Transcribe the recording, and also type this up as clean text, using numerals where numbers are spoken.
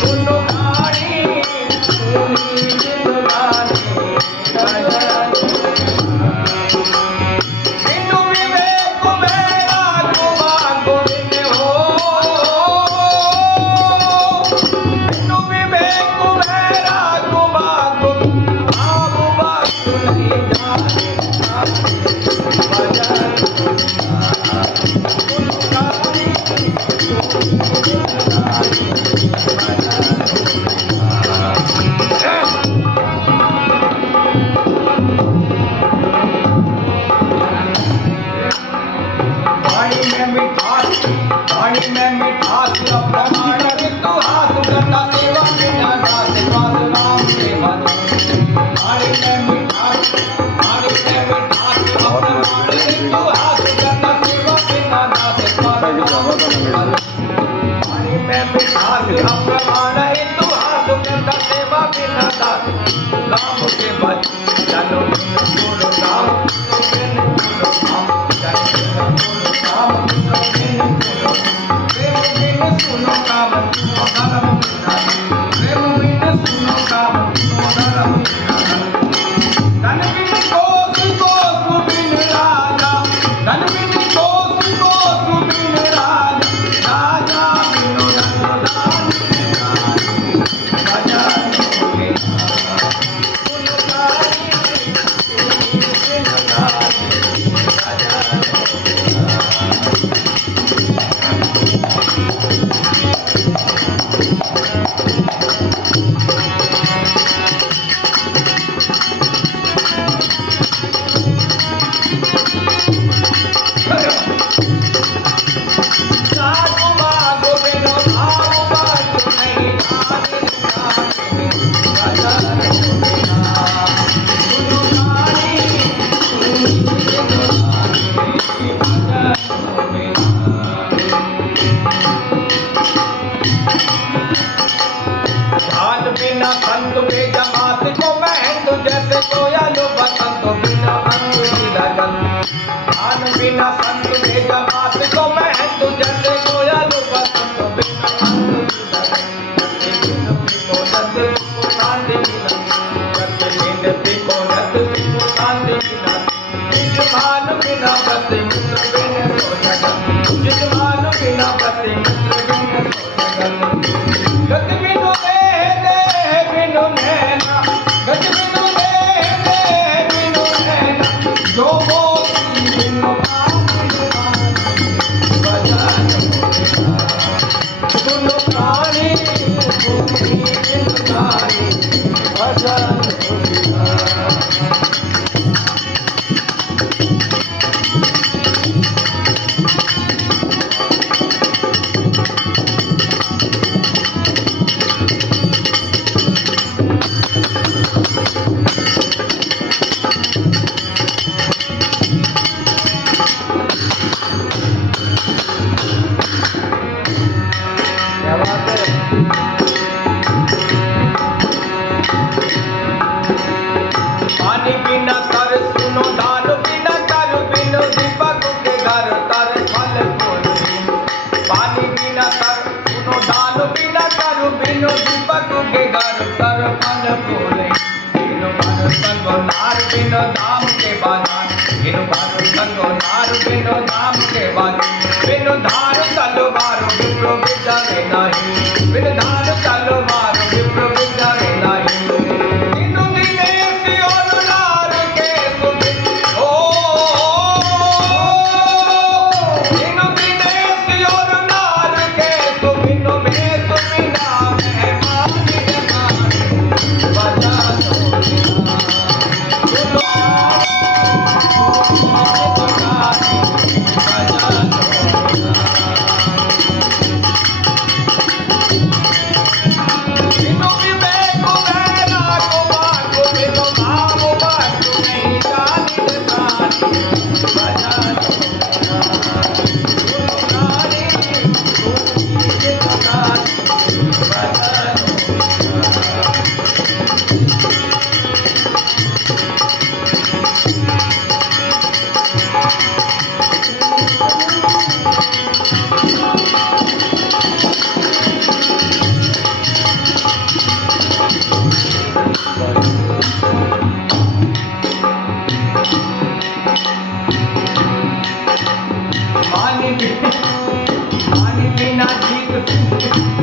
सुनो गाड़ी सुनी जिंदगानी भजन बिनु विवेक मेरा गुमा गोविंद हो बिनु विवेक मेरा गुमा गोविंद बाबू बाबू नहीं जाने भजन सुनो गाड़ी वाणी में मिठास प्रमाण किंतु हाथ करता सेवा बिना दास पास नाम से मन वाणी में मिठास प्रमाण किंतु हाथ करता सेवा बिना दास पास नाम से मन वाणी में मिठास प्रमाण किंतु हाथ करता सेवा बिना दास नाम के बल चलो गुरु नाम तो बिन गुरु नाम चलो गुरु नाम तो बिन गुरु प्रेम बिन सुनो काम सुनो धर्म बिना प्रेम बिन सुनो काम सुनो धर्म बिना धन बिन कोस बिन राजा धन बिन कोस बिन राजा राजा बिनु धन दान राजा सुनो गाड़ी सुनी जिंदगानी भजन साधु मागो बिनु भाव बाजू नहीं जाने भजन सुनो गाड़ी सुनी जिंदगानी भजन ध्यान बिना संत के जमात को महंत जैसे कोयलो बसंत बिना अंत लगन ध्यान बिना संत के जमात को महंत जैसे कोयलो बसंत बिना अंत लगन को नद को शांति मिलन करते नींद को नद को शांति मिलन जिजमान बिना पति मित्र बिन सो जगन जिजमान बिना पति मित्र बिन सो जगन गत बिनु देह बिनु नैना गत बिनु देह बिनु नैना जो मोती बिनु भजन सुनो प्राणी सुनी जिंदगानी भजन क्या बात है पानी बिना तर सुनो दान बिना कर बिनु दीपक के घर तर फल फूल पानी बिना तर सुनो दान बिना कर बिनु दीपक के घर तर फल फूल बिनु मन संगो नार बिनु दाम के बाजार बिनु मन संगो नार बिनु दाम के बाजार बिनु धार तलवार विप्र विचारे नहीं बिनु धार तलवार विप्र विचारे नहीं बिनु दिनेश और नार के सुबिन ओ बिनु दिनेश और नार के सुबिन में सुबिना मेहमान जमाने बजा दो सुनो गाड़ी बजा दो है